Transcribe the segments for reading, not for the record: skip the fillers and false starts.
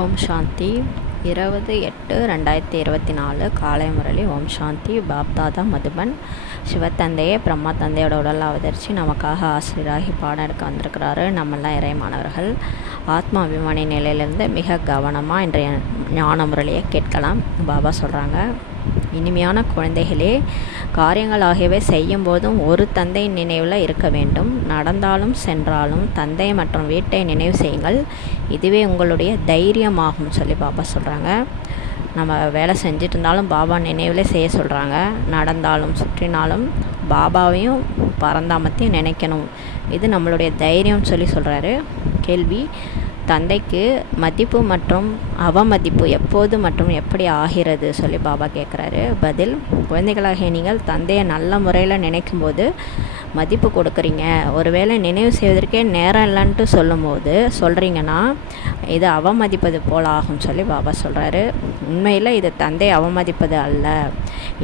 ஓம் சாந்தி 20/8/2024 காலை முரளி. ஓம் சாந்தி. பாப்தாதா மதுபன். சிவத்தந்தையே பிரம்மா தந்தையோட உடல் அவதரித்து நமக்காக ஆசிரியராகி பாடம் எடுக்க வந்திருக்கிறாரு. நம்மெல்லாம் இறைமானவர்கள். ஆத்மா அபிமானி நிலையிலேருந்து மிக கவனமாக இன்றைய ஞான முரளியை கேட்கலாம். பாபா சொல்கிறாங்க, இனிமையான குழந்தைகளே, காரியங்கள் ஆகியவை செய்யும் போதும் ஒரு தந்தையின் நினைவில் இருக்க வேண்டும். நடந்தாலும் சென்றாலும் தந்தை மற்றும் வீட்டை நினைவு செய்யுங்கள். இதுவே உங்களுடைய தைரியமாகும் சொல்லி பாபா சொல்கிறாங்க. நம்ம வேலை செஞ்சுட்டு இருந்தாலும் பாபா நினைவிலே செய்ய சொல்கிறாங்க. நடந்தாலும் சுற்றினாலும் பாபாவையும் பரந்தாமத்தையும் நினைக்கணும். இது நம்மளுடைய தைரியம் சொல்லி சொல்கிறாரு. கேள்வி: தந்தைக்கு மதிப்பு மற்றும் அவமதிப்பு எப்போது மற்றும் எப்படி ஆகிறது சொல்லி பாபா கேட்குறாரு. பதில்: குழந்தைகளாகிய நீங்கள் தந்தையை நல்ல முறையில் நினைக்கும் போது மதிப்பு கொடுக்குறீங்க. ஒருவேளை நினைவு செய்வதற்கே நேரம் இல்லைன்ட்டு சொல்கிறீங்கன்னா இது அவமதிப்பது போல் ஆகும் சொல்லி பாபா சொல்கிறாரு. உண்மையில் இது தந்தை அவமதிப்பது அல்ல,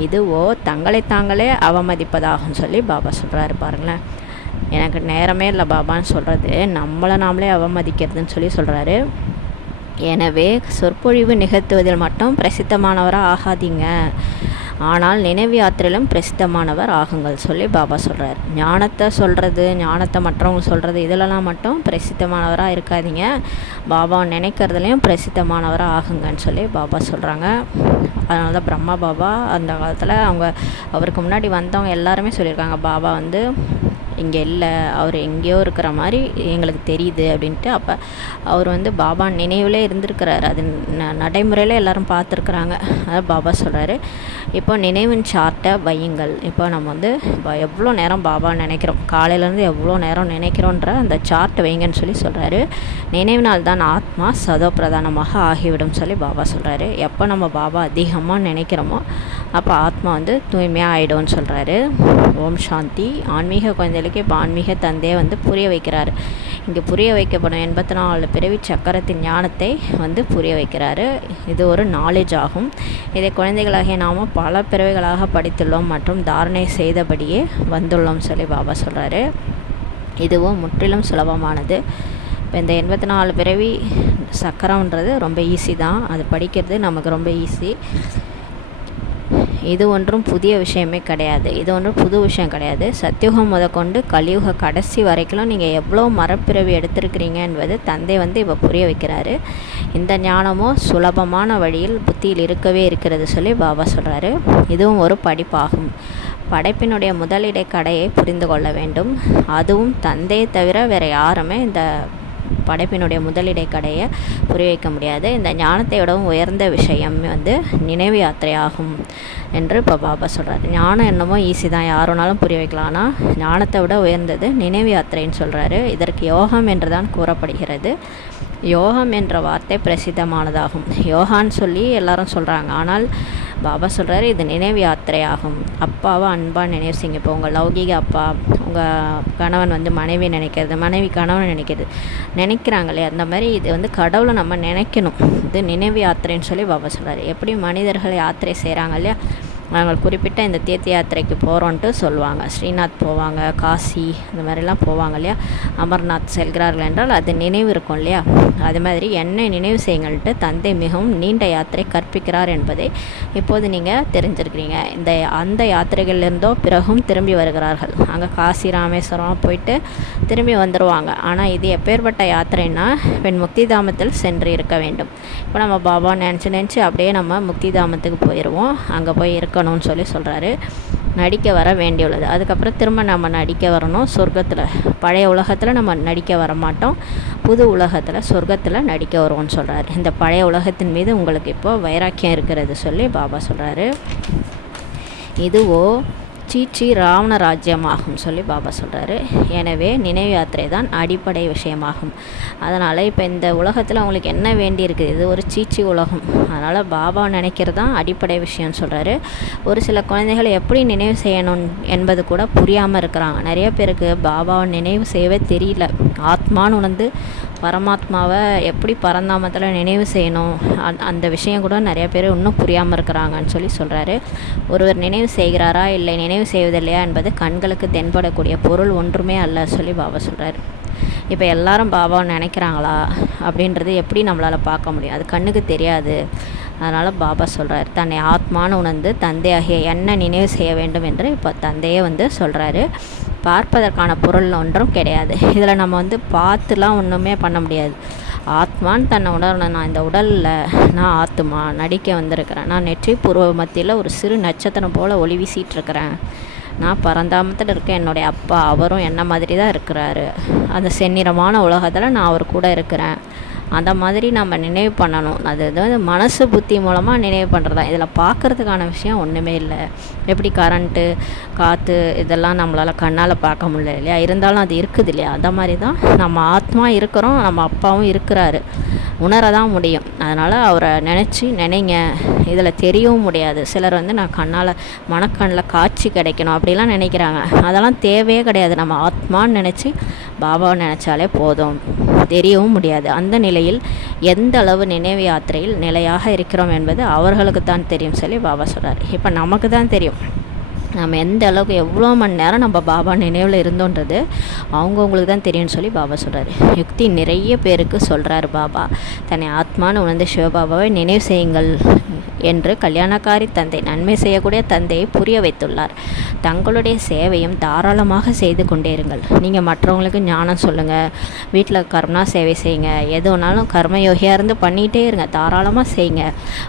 இதுவோ தங்களை தாங்களே அவமதிப்பதாகும் சொல்லி பாபா சொல்கிறாரு. பாருங்களேன், எனக்கு நேரமே இல்லை பாபான்னு சொல்கிறது நம்மளை நாமளே அவமதிக்கிறதுன்னு சொல்லி சொல்கிறாரு. எனவே சொற்பொழிவு நிகழ்த்துவதில் மட்டும் பிரசித்தமானவராக ஆகாதீங்க, ஆனால் நினைவு யாத்திரையிலும் பிரசித்தமானவர் ஆகுங்கள் சொல்லி பாபா சொல்கிறார். ஞானத்தை சொல்கிறது, ஞானத்தை மற்றவங்க சொல்கிறது, இதிலலாம் மட்டும் பிரசித்தமானவராக இருக்காதீங்க, பாபாவை நினைக்கிறதுலையும் பிரசித்தமானவராக ஆகுங்கன்னு சொல்லி பாபா சொல்கிறாங்க. அதனால தான் பிரம்மா பாபா அந்த காலத்தில் அவருக்கு முன்னாடி வந்தவங்க எல்லாருமே சொல்லியிருக்காங்க, பாபா இங்கே இல்லை, அவர் எங்கேயோ இருக்கிற மாதிரி எங்களுக்கு தெரியுது அப்படின்ட்டு. அப்போ அவர் பாபா நினைவில் இருந்திருக்கிறார். அது நடைமுறையில் எல்லோரும் பார்த்துருக்குறாங்க. அதான் பாபா சொல்கிறாரு, இப்போ நினைவின் சார்ட்டை வையுங்கள். இப்போ நம்ம எவ்வளோ நேரம் பாபா நினைக்கிறோம், காலையிலேருந்து எவ்வளோ நேரம் நினைக்கிறோன்ற அந்த சார்ட்டை வைங்கன்னு சொல்லி சொல்கிறாரு. நினைவினால் தான் ஆத்மா சதோ பிரதானமாக ஆகிவிடும் சொல்லி பாபா சொல்கிறாரு. எப்போ நம்ம பாபா அதிகமாக நினைக்கிறோமோ அப்போ ஆத்மா தூய்மையாக ஆகிடும்னு சொல்கிறாரு. ஓம் சாந்தி. ஆன்மீக குழந்தைகளுக்கு இப்போ ஆன்மீக தந்தையை புரிய வைக்கிறார். இங்கே புரிய வைக்கப்படும் 84 பிறவி சக்கரத்தின் ஞானத்தை புரிய வைக்கிறாரு. இது ஒரு நாலேஜ் ஆகும். இதை குழந்தைகளாகிய நாம் பல பிறவிகளாக படித்துள்ளோம் மற்றும் தாரணை செய்தபடியே வந்துள்ளோம் சொல்லி பாபா சொல்கிறாரு. இதுவும் முற்றிலும் சுலபமானது. இப்போ இந்த 84 பிறவி சக்கரம்ன்றது ரொம்ப ஈஸி தான், அது படிக்கிறது நமக்கு ரொம்ப ஈஸி. இது ஒன்றும் புதிய விஷயமே கிடையாது, இது ஒன்றும் புது விஷயம் கிடையாது. சத்தியுகம் முதற்கொண்டு கலியுக கடைசி வரைக்கும் நீங்கள் எவ்வளோ மரப்பிறவி எடுத்திருக்கிறீங்க என்பது தந்தை இப்போ புரிய வைக்கிறாரு. இந்த ஞானமும் சுலபமான வழியில் புத்தியில் இருக்கவே இருக்கிறது சொல்லி பாபா சொல்கிறாரு. இதுவும் ஒரு படிப்பாகும். படைப்பினுடைய முதலிடை கடையை புரிந்து கொள்ள வேண்டும். அதுவும் தந்தையை தவிர வேறு யாருமே இந்த படைப்பினுடைய முதலிடை கடையை புரிய வைக்க முடியாது. இந்த ஞானத்தை விடவும் உயர்ந்த விஷயம் நினைவு யாத்திரை ஆகும் என்று இப்போ பாபா சொல்கிறார். ஞானம் என்னமோ ஈஸி தான், யாருனாலும் புரிய வைக்கலாம். ஆனால் ஞானத்தை விட உயர்ந்தது நினைவு யாத்திரைன்னு சொல்கிறாரு. இதற்கு யோகம் என்று தான் கூறப்படுகிறது. யோகம் என்ற வார்த்தை பிரசித்தமானதாகும். யோகான்னு சொல்லி எல்லாரும் சொல்கிறாங்க, ஆனால் பாபா சொல்கிறாரு இது நினைவு யாத்திரை ஆகும். அப்பாவை அன்பாக நினைவு செய்யுங்க. இப்போ உங்கள் லௌகீக அப்பா, உங்கள் கணவன் மனைவி நினைக்கிறது, மனைவி கணவன் நினைக்கிறாங்களே, அந்த மாதிரி இது கடவுளை நம்ம நினைக்கணும். இது நினைவு யாத்திரைன்னு சொல்லி பாபா சொல்கிறாரு. எப்படி மனிதர்கள் யாத்திரை செய்கிறாங்க இல்லையா, நாங்கள் குறிப்பிட்ட இந்த தீர்த்த யாத்திரைக்கு போகிறோன்ட்டு சொல்லுவாங்க. ஸ்ரீநாத் போவாங்க, காசி இந்த மாதிரிலாம் போவாங்க இல்லையா, அமர்நாத் செல்கிறார்கள் என்றால் அது நினைவு இருக்கும் இல்லையா. அது மாதிரி என்னை நினைவு செய்யுங்கள்ட்டு தந்தை மிகவும் நீண்ட யாத்திரை கற்பிக்கிறார் என்பதை இப்போது நீங்கள் தெரிஞ்சிருக்கிறீங்க. அந்த யாத்திரைகள்லேருந்தோ பிறகும் திரும்பி வருகிறார்கள். அங்கே காசி ராமேஸ்வரம் போயிட்டு திரும்பி வந்துடுவாங்க. ஆனால் இது எப்பேற்பட்ட யாத்திரைன்னா முக்தி தாமத்தில் சென்று இருக்க வேண்டும். இப்போ நம்ம பாபா நினச்சி அப்படியே நம்ம முக்தி தாமத்துக்கு போயிடுவோம், அங்கே போய் இருக்கணும்னு சொல்லி சொல்கிறாரு. நடிக்க வர வேண்டியுள்ளது. அதுக்கப்புறம் திரும்ப நம்ம நடிக்க வரணும் சொர்க்கத்தில். பழைய உலகத்தில் நம்ம நடிக்க வர மாட்டோம், புது உலகத்தில் சொர்க்கத்தில் நடிக்க வருவோம்னு சொல்கிறாரு. இந்த பழைய உலகத்தின் மீது உங்களுக்கு இப்போ வைராக்கியம் இருக்கிறது சொல்லி பாபா சொல்கிறாரு. இதுவோ சீச்சி ராவண ராஜ்யமாகும் சொல்லி பாபா சொல்கிறாரு. எனவே நினைவு யாத்திரை தான் அடிப்படை விஷயமாகும். அதனால் இப்போ இந்த உலகத்தில் அவங்களுக்கு என்ன வேண்டி இருக்குது, இது ஒரு சீச்சி உலகம். அதனால் பாபா நினைக்கிறது தான் அடிப்படை விஷயம்னு சொல்கிறாரு. ஒரு சில குழந்தைகள் எப்படி நினைவு செய்யணும் என்பது கூட புரியாமல் இருக்கிறாங்க. நிறைய பேருக்கு பாபாவை நினைவு செய்யவே தெரியல. ஆத்மான்னு பரமாத்மாவை எப்படி பரந்தாமத்தில் நினைவு செய்யணும், அந்த விஷயம் கூட நிறைய பேர் இன்னும் புரியாமல் இருக்கிறாங்கன்னு சொல்லி சொல்கிறாரு. ஒருவர் நினைவு செய்கிறாரா இல்லை நினைவு செய்வதில்லையா என்பது கண்களுக்கு தென்படக்கூடிய பொருள் ஒன்றுமே அல்ல சொல்லி பாபா சொல்கிறார். இப்போ எல்லாரும் பாபாவை நினைக்கிறாங்களா அப்படின்றது எப்படி நம்மளால் பார்க்க முடியும்? அது கண்ணுக்கு தெரியாது. அதனால் பாபா சொல்கிறார், தன்னை ஆத்மான்னு உணர்ந்து தந்தையாகிய என்ன நினைவு செய்ய வேண்டும் என்று இப்போ தந்தையே சொல்கிறாரு. பார்ப்பதற்கான பொருள் ஒன்றும் கிடையாது. இதில் நம்ம பார்த்துலாம் ஒன்றுமே பண்ண முடியாது. ஆத்மான்னு தன்னை உணரணும். நான் இந்த உடலில் நான் ஆத்மா நடிக்க வந்திருக்கிறேன். நான் நெற்றி பூர்வ மத்தியில் ஒரு சிறு நட்சத்திரம் போல் ஒளி வீசிகிட்ருக்கிறேன். நான் பரந்தாமத்தில் இருக்கேன். என்னுடைய அப்பா அவரும் என்ன மாதிரி தான் இருக்கிறாரு. அந்த செந்நிறமான உலகத்தில் நான் அவர் கூட இருக்கிறேன். அந்த மாதிரி நம்ம நினைவு பண்ணணும். அது மனசு புத்தி மூலமாக நினைவு பண்ணுறதா. இதில் பார்க்குறதுக்கான விஷயம் ஒன்றுமே இல்லை. எப்படி கரண்ட்டு காற்று இதெல்லாம் நம்மளால் கண்ணால் பார்க்க முடியல இல்லையா? இருந்தாலும் அது இருக்குது இல்லையா? அந்த மாதிரி தான் நம்ம ஆத்மா இருக்கிறோம், நம்ம அப்பாவும் இருக்கிறாரு. உணர தான் முடியும். அதனால் அவரை நினைங்க. இதில் தெரியவும் முடியாது. சிலர் நான் கண்ணால் மனக்கண்ணில் காட்சி கிடைக்கணும் அப்படிலாம் நினைக்கிறாங்க. அதெல்லாம் தேவையே கிடையாது. நம்ம ஆத்மான்னு நினச்சி பாபாவை நினச்சாலே போதும். தெரியவும் முடியாது. அந்த நிலையில் எந்த அளவு நினைவு யாத்திரையில் நிலையாக இருக்கிறோம் என்பது அவர்களுக்கு தான் தெரியும் சொல்லி பாபா சொல்கிறார். இப்போ நமக்கு தான் தெரியும் நம்ம எந்த அளவுக்கு எவ்வளோ மணி நேரம் நம்ம பாபா நினைவில் இருந்தோன்றது அவங்கவுங்களுக்கு தான் தெரியும்னு சொல்லி பாபா சொல்கிறார். யுக்தி நிறைய பேருக்கு சொல்கிறாரு பாபா. தன்னை ஆத்மான்னு உணர்ந்து சிவபாபாவை நினைவு செய்யுங்கள் என்று கல்யாணக்காரி தந்தை, நன்மை செய்யக்கூடிய தந்தையை புரிய வைத்துள்ளார். தங்களுடைய சேவையும் தாராளமாக செய்து கொண்டே இருங்கள். நீங்கள் மற்றவங்களுக்கு ஞானம் சொல்லுங்கள், வீட்டில் கர்மனா சேவை செய்யுங்க, எது வேணாலும் கர்மயோகியாக இருந்து பண்ணிகிட்டே இருங்க, தாராளமாக செய்யுங்க.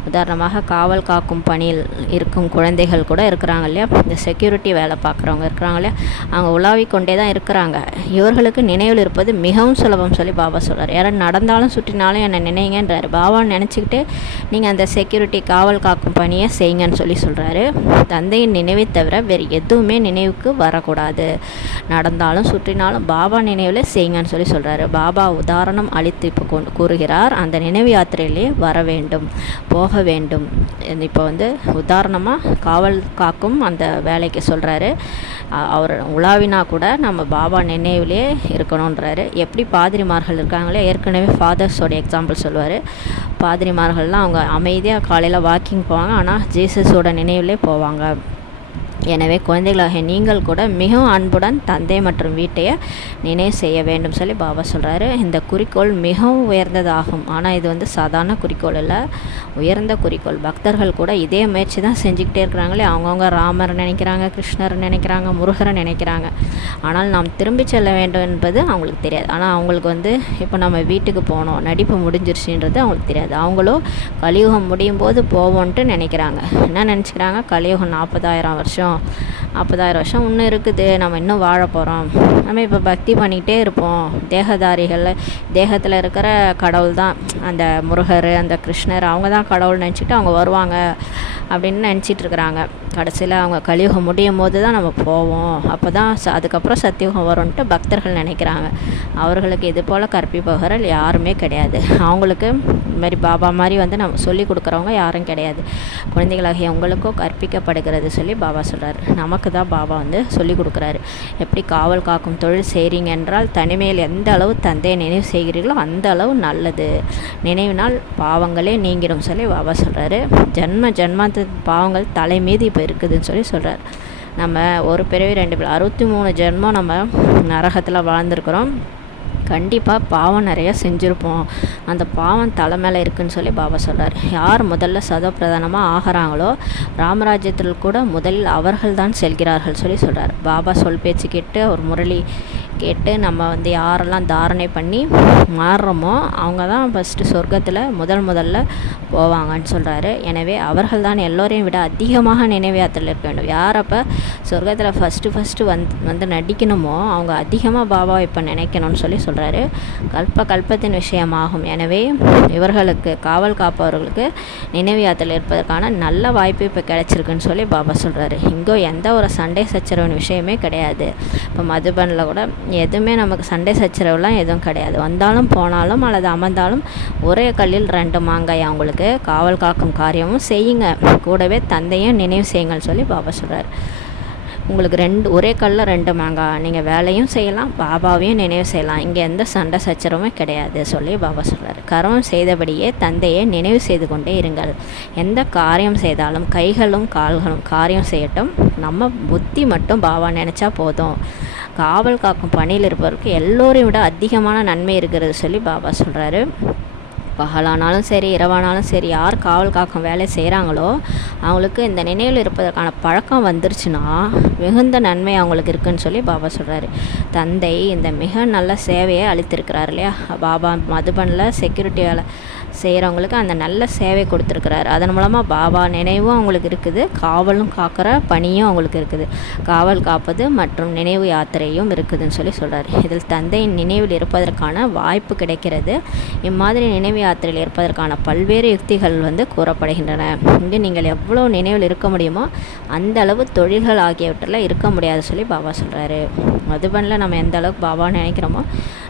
உதாரணமாக காவல் காக்கும் பணியில் இருக்கும் குழந்தைகள் கூட இருக்கிறாங்க இல்லையா? இந்த செக்யூரிட்டி வேலை பார்க்குறவங்க இருக்கிறாங்க இல்லையா? அவங்க உலாவி கொண்டே தான் இருக்கிறாங்க. இவர்களுக்கு நினைவில் இருப்பது மிகவும் சுலபம் சொல்லி பாபா சொல்கிறார். யாரும் நடந்தாலும் சுற்றினாலும் என்னை நினைங்கன்றார். பாபா நினச்சிக்கிட்டு நீங்கள் அந்த செக்யூரிட்டி காவல் காக்கும் பணியை செய்யுங்கன்னு சொல்லி சொல்கிறாரு. தந்தையின் நினைவை தவிர வேறு எதுவுமே நினைவுக்கு வரக்கூடாது. நடந்தாலும் சுற்றினாலும் பாபா நினைவில் செய்யுங்கன்னு சொல்லி சொல்கிறாரு. பாபா உதாரணம் அளித்து இப்போ கூறுகிறார். அந்த நினைவு யாத்திரையிலே வர வேண்டும், போக வேண்டும். இப்போ உதாரணமாக காவல் காக்கும் அந்த வேலைக்கு சொல்கிறாரு. அவர் உலாவினா கூட நம்ம பாபா நினைவிலே இருக்கணுன்றாரு. எப்படி பாதிரிமார்கள் இருக்காங்களே, ஏற்கனவே ஃபாதர்ஸோட எக்ஸாம்பிள் சொல்லுவார். பாதிரிமார்கள்லாம் அவங்க அமைதியாக காலையில் வாக்கிங் போவாங்க, ஆனால் ஜீசஸோட நினைவிலே போவாங்க. எனவே குழந்தைகளாக நீங்கள் கூட மிகவும் அன்புடன் தந்தை மற்றும் வீட்டையை நினைவு செய்ய வேண்டும் சொல்லி பாபா சொல்கிறாரு. இந்த குறிக்கோள் மிகவும் உயர்ந்ததாகும். ஆனால் இது சாதாரண குறிக்கோள் இல்லை, உயர்ந்த குறிக்கோள். பக்தர்கள் கூட இதே முயற்சி தான் செஞ்சுக்கிட்டே இருக்கிறாங்களே. அவங்கவுங்க ராமர் நினைக்கிறாங்க, கிருஷ்ணர் நினைக்கிறாங்க, முருகரை நினைக்கிறாங்க. ஆனால் நாம் திரும்பி செல்ல வேண்டும் என்பது அவங்களுக்கு தெரியாது. ஆனால் அவங்களுக்கு இப்போ நம்ம வீட்டுக்கு போனோம், நடிப்பு முடிஞ்சிருச்சுன்றது அவங்களுக்கு தெரியாது. அவங்களும் கலியுகம் முடியும் போது போவோன்ட்டு நினைக்கிறாங்க. என்ன நினச்சிக்கிறாங்க? கலியுகம் 40,000 வருஷம், 40,000 வருஷம் இன்னும் இருக்குது, நம்ம இன்னும் வாழ போகிறோம், நம்ம இப்போ பக்தி பண்ணிக்கிட்டே இருப்போம். தேகத்தில் இருக்கிற கடவுள் தான் அந்த முருகர், அந்த கிருஷ்ணர், அவங்க தான் கடவுள் நினச்சிட்டு அவங்க வருவாங்க அப்படின்னு நினச்சிட்டு இருக்கிறாங்க. கடைசியில் அவங்க கலியுகம் முடியும் போது தான் நம்ம போவோம், அப்போ தான் அதுக்கப்புறம் சத்தியுகம் வரும்ன்ட்டு பக்தர்கள் நினைக்கிறாங்க. அவர்களுக்கு இது போல் கற்பிப்பவர்கள் யாருமே கிடையாது. அவங்களுக்கு இதுமாதிரி பாபா மாதிரி நம்ம சொல்லி கொடுக்குறவங்க யாரும் கிடையாது. குழந்தைகளாகிய உங்களுக்கும் கற்பிக்கப்படுகிறது சொல்லி பாபா சொல்கிறார். நமக்கு தான் பாபா சொல்லி கொடுக்குறாரு. எப்படி காவல் காக்கும் தொழில் செய்கிறீங்க என்றால் தனிமையில் எந்த அளவு தந்தையை நினைவு செய்கிறீர்களோ அந்த அளவு நல்லது. நினைவினால் பாவங்களே நீங்கிடும் சொல்லி பாபா சொல்கிறாரு. ஜென்மாந்த பாவங்கள் தலை மீது இப்போ இருக்குதுன்னு சொல்லி சொல்கிறார். நம்ம ஒரு பிறவி 2 பிறவி 63 ஜென்மம் நம்ம நரகத்தில் வாழ்ந்துருக்குறோம். கண்டிப்பாக பாவம் நிறையா செஞ்சுருப்போம். அந்த பாவம் தலை மேலே இருக்குதுன்னு சொல்லி பாபா சொல்கிறார். யார் முதல்ல சதப்பிரதானமாக ஆகிறாங்களோ ராமராஜ்யத்தில் கூட முதலில் அவர்கள் தான் செல்கிறார்கள் சொல்லி சொல்கிறார். பாபா சொல் பேச்சு கேட்டு ஒரு முரளி கேட்டு நம்ம யாரெல்லாம் தாரணை பண்ணி மாறுறோமோ அவங்க தான் ஃபஸ்ட்டு சொர்க்கத்தில் முதல்ல போவாங்கன்னு சொல்கிறாரு. எனவே அவர்கள் தான் எல்லோரையும் விட அதிகமாக நினைவு யாத்திரையில் இருக்க வேண்டும். யார் அப்போ சொர்க்கத்தில் ஃபஸ்ட்டு நடிக்கணுமோ அவங்க அதிகமாக பாபாவை இப்போ நினைக்கணும்னு சொல்லி சொல்கிறாரு. கல்பத்தின் விஷயமாகும். எனவே இவர்களுக்கு காவல் காப்பவர்களுக்கு நினைவு யாத்திரையில் இருப்பதற்கான நல்ல வாய்ப்பு இப்போ கிடைச்சிருக்குன்னு சொல்லி பாபா சொல்கிறாரு. இங்கோ எந்த ஒரு சண்டை சச்சரவின் விஷயமே கிடையாது. இப்போ மதுபனில் கூட எதுவுமே நமக்கு சண்டை சச்சரவுலாம் எதுவும் கிடையாது. வந்தாலும் போனாலும் அல்லது அமர்ந்தாலும் ஒரே கல்லில் 2 மாங்காய். அவங்களுக்கு காவல் காக்கும் காரியமும் செய்யுங்க, கூடவே தந்தையும் நினைவு செய்யுங்கன்னு சொல்லி பாபா சொல்கிறார். உங்களுக்கு ஒரே கல்லில் 2 மாங்காய். நீங்கள் வேலையும் செய்யலாம், பாபாவையும் நினைவு செய்யலாம். இங்கே எந்த சண்டை சச்சரவுமே கிடையாது சொல்லி பாபா சொல்கிறார். கர்மம் செய்தபடியே தந்தையை நினைவு செய்து கொண்டே இருங்கள். எந்த காரியம் செய்தாலும் கைகளும் கால்களும் காரியம் செய்யட்டும், நம்ம புத்தி மட்டும் பாபா நினச்சா போதும். காவல் காக்கும் பணியில் இருப்பவருக்கு எல்லோரையும் விட அதிகமான நன்மை இருக்கிறது சொல்லி பாபா சொல்கிறாரு. பகலானாலும் சரி இரவானாலும் சரி யார் காவல் காக்கும் வேலை செய்கிறாங்களோ அவங்களுக்கு இந்த நினைவில் இருப்பதற்கான பழக்கம் வந்துருச்சுன்னா மிகுந்த நன்மை அவங்களுக்கு இருக்குன்னு சொல்லி பாபா சொல்கிறாரு. தந்தை இந்த மிக நல்ல சேவையை அளித்திருக்கிறார் இல்லையா. பாபா மதுபனில் செக்யூரிட்டி வேலை செய்கிறவங்களுக்கு அந்த நல்ல சேவை கொடுத்துருக்குறாரு. அதன் மூலமாக பாபா நினைவும் அவங்களுக்கு இருக்குது, காவலும் காக்கிற பணியும் அவங்களுக்கு இருக்குது, காவல் காப்பது மற்றும் நினைவு யாத்திரையும் இருக்குதுன்னு சொல்லி சொல்கிறார். இதில் தந்தையின் நினைவில் இருப்பதற்கான வாய்ப்பு கிடைக்கிறது. இம்மாதிரி நினைவு யாத்திரையில் இருப்பதற்கான பல்வேறு யுக்திகள் கூறப்படுகின்றன. இங்கு நீங்கள் எவ்வளோ நினைவில் இருக்க முடியுமோ அந்த அளவு தொழில்கள் ஆகியவற்றில் இருக்க முடியாது சொல்லி பாபா சொல்கிறாரு. மதுபனில் நம்ம எந்த அளவுக்கு பாபா நினைக்கிறோமோ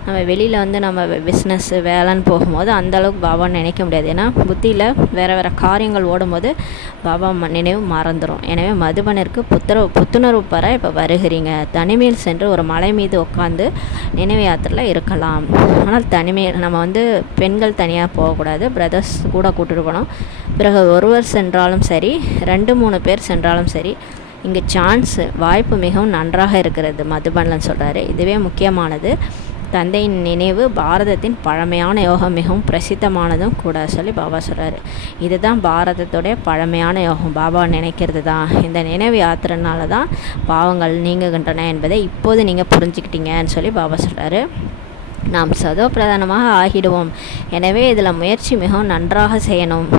நம்ம வெளியில் நம்ம பிஸ்னஸ்ஸு வேலைன்னு போகும்போது அந்த அளவுக்கு பாபா நினைக்க முடியாது. ஏன்னா புத்தியில் வேறு காரியங்கள் ஓடும்போது பாபா நினைவு மறந்துடும். எனவே மதுபனிற்கு புத்துணர்வு பெற இப்போ வருகிறீங்க. தனிமையில் சென்று ஒரு மலை மீது உட்காந்து நினைவு யாத்திரையில் இருக்கலாம். ஆனால் தனிமையில் நம்ம பெண்கள் தனியாக போகக்கூடாது, பிரதர்ஸ் கூட கூட்டிட்டு போகணும். பிறகு ஒருவர் சென்றாலும் சரி 2-3 பேர் சென்றாலும் சரி இங்கே வாய்ப்பு மிகவும் நன்றாக இருக்கிறது மதுபனில் சொல்கிறாரு. இதுவே முக்கியமானது. தந்தையின் நினைவு பாரதத்தின் பழமையான யோகம் மிகவும் பிரசித்தமானதும் கூட சொல்லி பாபா சொல்கிறாரு. இதுதான் பாரதத்துடைய பழமையான யோகம். பாபா நினைக்கிறது தான். இந்த நினைவு யாத்திரைனால தான் பாவங்கள் நீங்குகின்றன என்பதை இப்போது நீங்கள் புரிஞ்சுக்கிட்டீங்கன்னு சொல்லி பாபா சொல்கிறாரு. நாம் சதோ பிரதானமாக ஆகிடுவோம். எனவே இதில் முயற்சி மிகவும் நன்றாக செய்யணும்.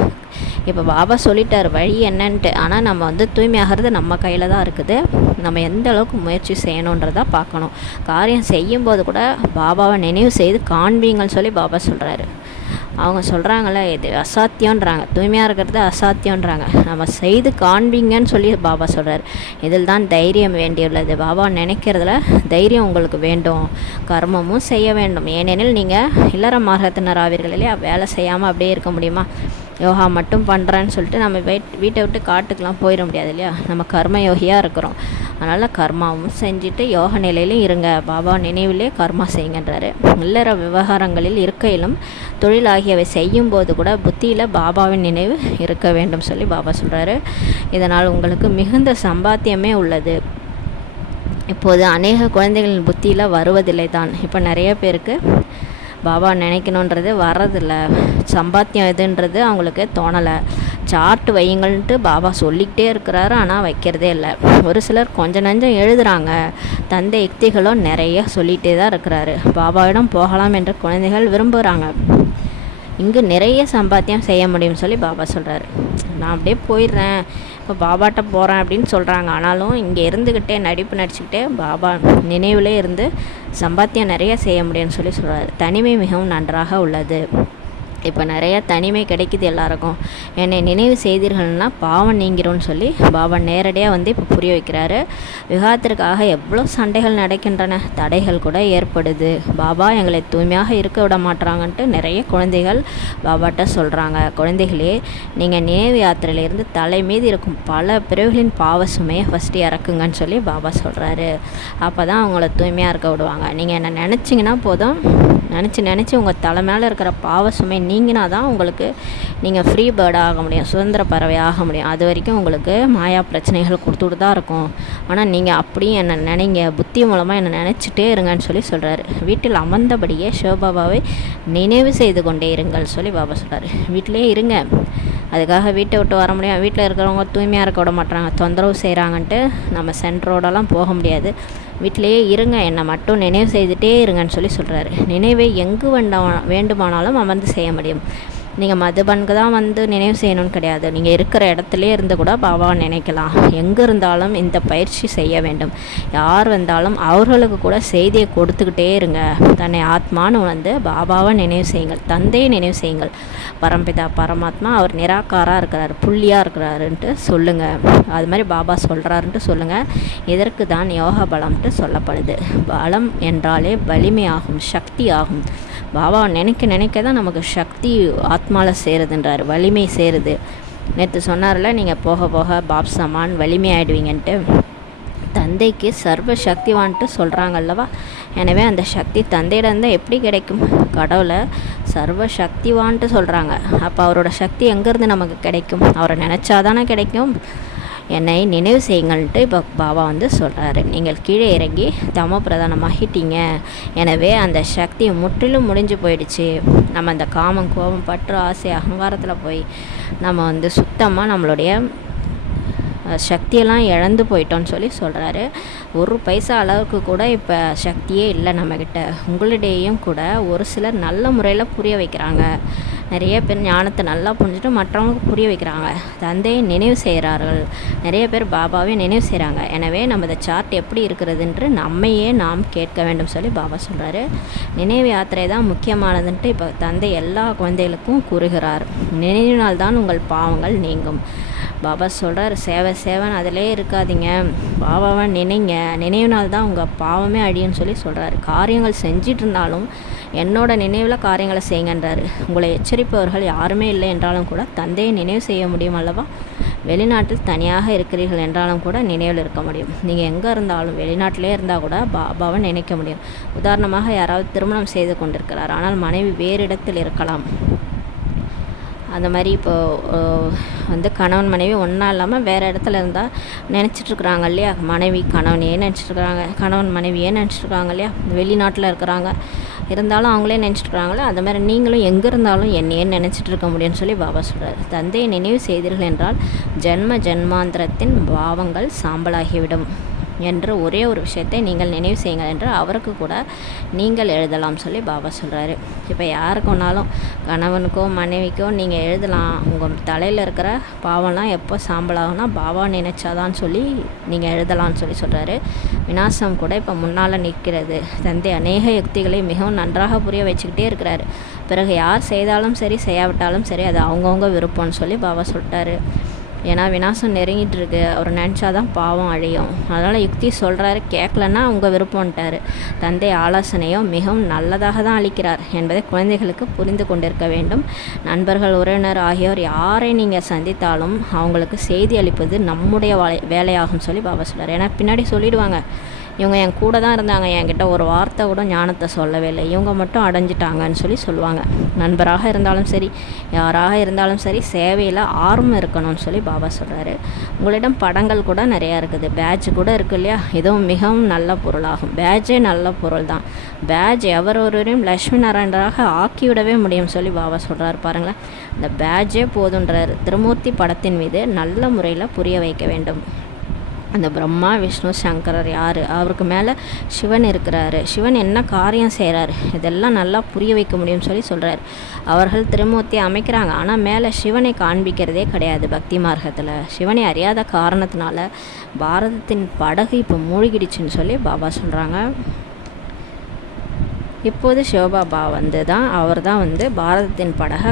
இப்போ பாபா சொல்லிட்டார் வழி என்னன்ட்டு. ஆனால் நம்ம தூய்மையாகிறது நம்ம கையில் தான் இருக்குது. நம்ம எந்த அளவுக்கு முயற்சி செய்யணுன்றதை பார்க்கணும். காரியம் செய்யும்போது கூட பாபாவை நினைவு செய்து காண்பீங்கன்னு சொல்லி பாபா சொல்கிறாரு. அவங்க சொல்கிறாங்களே இது அசாத்தியன்றாங்க, தூய்மையாக இருக்கிறது அசாத்தியன்றாங்க. நம்ம செய்து காண்பீங்கன்னு சொல்லி பாபா சொல்கிறார். இதில் தான் தைரியம் வேண்டியுள்ளது. பாபா நினைக்கிறதுல தைரியம் உங்களுக்கு வேண்டும். கர்மமும் செய்ய வேண்டும். ஏனெனில் நீங்கள் இல்லற மார்க்கத்தினர் ஆவீர்கள் இல்லையா. வேலை செய்யாமல் அப்படியே இருக்க முடியுமா? யோகா மட்டும் பண்ணுறேன்னு சொல்லிட்டு நம்ம வீட்டை விட்டு காட்டுக்கெலாம் போயிட முடியாது இல்லையா. நம்ம கர்ம யோகியாக இருக்கிறோம். அதனால் கர்மாவும் செஞ்சுட்டு யோக நிலையிலும் இருங்க. பாபா நினைவிலே கர்மா செய்யுங்கன்றாரு. இல்லற விவகாரங்களில் இருக்கையிலும் தொழில் ஆகியவை செய்யும்போது கூட புத்தியில் பாபாவின் நினைவு இருக்க வேண்டும் சொல்லி பாபா சொல்கிறாரு. இதனால் உங்களுக்கு மிகுந்த சம்பாத்தியமே உள்ளது. இப்போது அநேக குழந்தைகளின் புத்தியில் வருவதில்லை தான். இப்போ நிறைய பேருக்கு பாபா நினைக்கணுன்றது வர்றதில்லை. சம்பாத்தியம் எதுன்றது அவங்களுக்கு தோணலை. சார்ட் வையுங்கள்ன்ட்டு பாபா சொல்லிக்கிட்டே இருக்கிறாரு, ஆனால் வைக்கிறதே இல்லை. ஒரு சிலர் கொஞ்சம் நஞ்சம் எழுதுகிறாங்க. தந்தை யுக்திகளும் நிறைய சொல்லிகிட்டே தான் இருக்கிறாரு. பாபாவிடம் போகலாம் என்று குழந்தைகள் விரும்புகிறாங்க. இங்கு நிறைய சம்பாத்தியம் செய்ய முடியும்னு சொல்லி பாபா சொல்கிறாரு. நான் அப்படியே போயிடுறேன், இப்போ பாபாட்ட போகிறேன் அப்படின்னு சொல்கிறாங்க. ஆனாலும் இங்கே இருந்துக்கிட்டே நடிப்பு நடிச்சுக்கிட்டே பாபா நினைவிலே இருந்து சம்பாத்தியம் நிறைய செய்ய முடியும்னு சொல்லி சொல்கிறாரு. தனிமை மிகவும் நன்றாக உள்ளது. இப்போ நிறையா தனிமை கிடைக்குது எல்லாருக்கும். என்னை நினைவு செய்தீர்கள்னா பாவம் நீங்கிறோன்னு சொல்லி பாபா நேரடியாக இப்போ புரிய வைக்கிறாரு. விவாதத்திற்காக எவ்வளோ சண்டைகள் நடக்கின்றன, தடைகள் கூட ஏற்படுது. பாபா எங்களை தூய்மையாக இருக்க விட மாட்டுறாங்கன்ட்டு நிறைய குழந்தைகள் பாபாட்ட சொல்கிறாங்க. குழந்தைகளே, நீங்கள் நினைவு யாத்திரையிலேருந்து தலை மீது இருக்கும் பல பிறகுகளின் பாவ சுமையை ஃபஸ்ட்டு இறக்குங்கன்னு சொல்லி பாபா சொல்கிறாரு. அப்போ தான் அவங்கள தூய்மையாக இருக்க விடுவாங்க. நீங்கள் என்ன நினச்சிங்கன்னா போதும், நினச்சி உங்கள் தலை மேலே இருக்கிற பாவ சுமை நீங்கினா தான் உங்களுக்கு நீங்கள் ஃப்ரீ பேர்டாக ஆக முடியும், சுதந்திர பறவை ஆக முடியும். அது வரைக்கும் உங்களுக்கு மாயா பிரச்சனைகள் கொடுத்துட்டு தான் இருக்கும். ஆனால் நீங்கள் அப்படியும் என்னை நினைங்க, புத்தி மூலமாக என்னை நினச்சிட்டே இருங்கன்னு சொல்லி சொல்கிறாரு. வீட்டில் அமர்ந்தபடியே சிவபாபாவை நினைவு செய்து கொண்டே இருங்கள் சொல்லி பாபா சொல்கிறாரு. வீட்டிலே இருங்க. அதுக்காக வீட்டை விட்டு வர முடியும். வீட்டில் இருக்கிறவங்க தூய்மையாக இருக்க விட மாட்டாங்க, தொந்தரவு செய்கிறாங்கன்ட்டு நம்ம சென்ட்ரோடெல்லாம் போக முடியாது. வீட்டிலேயே இருங்க, என்னை மட்டும் நினைவு செய்துகிட்டே இருங்கன்னு சொல்லி சொல்கிறாரு. நினைவை எங்கு வேண்டுமானாலும் அமர்ந்து செய்ய முடியும். நீங்கள் மதுபனுக்கு தான் நினைவு செய்யணும்னு கிடையாது. நீங்கள் இருக்கிற இடத்துலே இருந்து கூட பாபாவை நினைக்கலாம். எங்கே இருந்தாலும் இந்த பயிற்சி செய்ய வேண்டும். யார் வந்தாலும் அவர்களுக்கு கூட செய்தியை கொடுத்துக்கிட்டே இருங்க. தன்னை ஆத்மான்னு பாபாவை நினைவு செய்யுங்கள், தந்தையை நினைவு செய்யுங்கள். பரம்பிதா பரமாத்மா அவர் நிராகாராக இருக்கிறார், புள்ளியாக இருக்கிறாருன்ட்டு சொல்லுங்கள். அது மாதிரி பாபா சொல்கிறாருன்ட்டு சொல்லுங்கள். இதற்கு தான் யோக பலம்ன்ட்டு சொல்லப்படுது. பலம் என்றாலே வலிமையாகும், சக்தி ஆகும். பாபாவை நினைக்க தான் நமக்கு சக்தி ஆத்மாவில் சேருதுன்றார், வலிமை சேருது. நேற்று சொன்னார்ல, நீங்கள் போக போக பாப் சமான் வலிமை ஆகிடுவீங்கன்ட்டு. தந்தைக்கு சர்வ சக்திவான்ட்டு சொல்கிறாங்க அல்லவா. எனவே அந்த சக்தி தந்தையிடம் எப்படி கிடைக்கும்? கடவுளை சர்வ சக்திவான்ட்டு சொல்கிறாங்க. அப்போ அவரோட சக்தி எங்கேருந்து நமக்கு கிடைக்கும்? அவரை நினச்சாதானே கிடைக்கும். என்னை நினைவு செய்யுங்கள்ன்ட்டு இப்போ பாபா வந்து சொல்கிறாரு. நீங்கள் கீழே இறங்கி தமோ பிரதானமாகிட்டீங்க, எனவே அந்த சக்தி முற்றிலும் முடிஞ்சு போயிடுச்சு. நம்ம அந்த காமம், கோபம், பற்று, ஆசை, அகங்காரத்தில் போய் நம்ம வந்து சுத்தமாக நம்மளுடைய சக்தியெல்லாம் இழந்து போயிட்டோன்னு சொல்லி சொல்கிறாரு. ஒரு பைசா அளவுக்கு கூட இப்போ சக்தியே இல்லை நம்மக்கிட்ட. உங்களிடையும் கூட ஒரு சிலர் நல்ல முறையில் புரிய வைக்கிறாங்க. நிறைய பேர் ஞானத்தை நல்லா புரிஞ்சுட்டு மற்றவங்களுக்கு புரிய வைக்கிறாங்க. தந்தையை நினைவு செய்கிறார்கள். நிறைய பேர் பாபாவே நினைவு செய்கிறாங்க. எனவே நம்ம இந்த சார்ட் எப்படி இருக்கிறதுன்று நம்மையே நாம் கேட்க வேண்டும் சொல்லி பாபா சொல்கிறாரு. நினைவு யாத்திரை தான் முக்கியமானதுன்ட்டு இப்போ தந்தை எல்லா குழந்தைகளுக்கும் கூறுகிறார். நினைவினால் தான் உங்கள் பாவங்கள் நீங்கும். பாபா சொல்கிறார், சேவன் அதிலே இருக்காதீங்க, பாபாவை நினைங்க, நினைவினால் தான் உங்கள் பாவமே அழியுன்னு சொல்லி சொல்கிறாரு. காரியங்கள் செஞ்சிட்டு இருந்தாலும் என்னோட நினைவில் காரியங்களை செய்யுங்கன்றாரு. உங்களை எச்சரிப்பவர்கள் யாருமே இல்லை என்றாலும் கூட தந்தையை நினைவு செய்ய முடியும் அல்லவா? வெளிநாட்டில் தனியாக இருக்கிறீர்கள் என்றாலும் கூட நினைவில் இருக்க முடியும். நீங்கள் எங்கே இருந்தாலும் வெளிநாட்டிலே இருந்தால் கூட பாபாவை நினைக்க முடியும். உதாரணமாக, யாராவது திருமணம் செய்து கொண்டிருக்கிறார், ஆனால் மனைவி வேறு இடத்தில் இருக்கலாம். அந்த மாதிரி இப்போது வந்து கணவன் மனைவி ஒன்றா இல்லாமல் வேறு இடத்துல இருந்தால் நினச்சிட்ருக்குறாங்க இல்லையா? மனைவி கணவனையே நினச்சிட்ருக்குறாங்க, கணவன் மனைவியே நினச்சிட்ருக்காங்க இல்லையா? வெளிநாட்டில் இருக்கிறாங்க, இருந்தாலும் அவங்களே நினச்சிட்ருக்குறாங்களே. அந்த மாதிரி நீங்களும் எங்கே இருந்தாலும் என்னையே நினச்சிட்டு இருக்க முடியும்னு சொல்லி பாபா சொல்கிறார். தந்தையை நினைவு செய்தீர்கள் என்றால் ஜென்ம ஜென்மாந்திரத்தின் பாவங்கள் சாம்பலாகிவிடும் என்ற ஒரே ஒரு விஷயத்தை நீங்கள் நினைவு செய்யுங்கள் என்று அவருக்கு கூட நீங்கள் எழுதலாம் சொல்லி பாபா சொல்கிறாரு. இப்போ யாருக்குனாலும் கணவனுக்கோ மனைவிக்கோ நீங்கள் எழுதலாம். உங்கள் தலையில் இருக்கிற பாவம்லாம் எப்போ சாம்பலாகும்னா பாபா நினைச்சாதான் சொல்லி நீங்கள் எழுதலாம்னு சொல்லி சொல்கிறாரு. விநாசம் கூட இப்போ முன்னால் நிற்கிறது. தந்தை அநேக யுக்திகளை மிகவும் நன்றாக புரிய வச்சுக்கிட்டே இருக்கிறாரு. பிறகு யார் செய்தாலும் சரி செய்யாவிட்டாலும் சரி அது அவங்கவுங்க விருப்பம்னு சொல்லி பாபா சொல்லிட்டாரு. ஏன்னா விநாசம் நெருங்கிட்டு இருக்கு, அவர் நினச்சாதான் பாவம் அழியும். அதனால் யுக்தி சொல்கிறாரு, கேட்கலன்னா உங்கள் விருப்பம்ட்டார். தந்தை ஆலோசனையும் மிகவும் நல்லதாக தான் அளிக்கிறார் என்பதை குழந்தைகளுக்கு புரிந்து கொண்டிருக்க வேண்டும். நண்பர்கள், உறவினர் ஆகியோர் யாரை நீங்கள் சந்தித்தாலும் அவங்களுக்கு செய்தி அளிப்பது நம்முடைய வேலையாகும் சொல்லி பாபா சொல்கிறார். ஏன்னா பின்னாடி சொல்லிடுவாங்க, இவங்க என் கூட தான் இருந்தாங்க, என்கிட்ட ஒரு வார்த்தை கூட ஞானத்தை சொல்லவே இல்லை, இவங்க மட்டும் அடைஞ்சிட்டாங்கன்னு சொல்லி சொல்லுவாங்க. நண்பராக இருந்தாலும் சரி, யாராக இருந்தாலும் சரி, சேவையில் ஆர்வம் இருக்கணும்னு சொல்லி பாபா சொல்கிறாரு. உங்களிடம் படங்கள் கூட நிறையா இருக்குது, பேட்ஜ் கூட இருக்குது இல்லையா? இதுவும் மிகவும் நல்ல பொருளாகும். பேட்ஜே நல்ல பொருள் தான். பேட்ஜ் எவரொருவரையும் லட்சுமி நாராயணராக ஆக்கிவிடவே முடியும் சொல்லி பாபா சொல்கிறாரு. பாருங்களேன், இந்த பேட்ஜே போதுன்றார். திருமூர்த்தி படத்தின் மீது நல்ல முறையில் புரிய வைக்க வேண்டும். அந்த பிரம்மா, விஷ்ணு, சங்கரர் யார், அவருக்கு மேலே சிவன் இருக்கிறாரு, சிவன் என்ன காரியம் செய்கிறாரு, இதெல்லாம் நல்லா புரிய வைக்க முடியும்னு சொல்லி சொல்கிறார். அவர்கள் திருமூர்த்தியை அமைக்கிறாங்க, ஆனால் மேலே சிவனை காண்பிக்கிறதே கிடையாது. பக்தி மார்க்கத்தில் சிவனை அறியாத காரணத்தினால பாரதத்தின் படகு இப்போ மூழ்கிடுச்சுன்னு சொல்லி பாபா சொல்கிறாங்க. இப்போது சிவபாபா அவர் தான் பாரதத்தின் படகை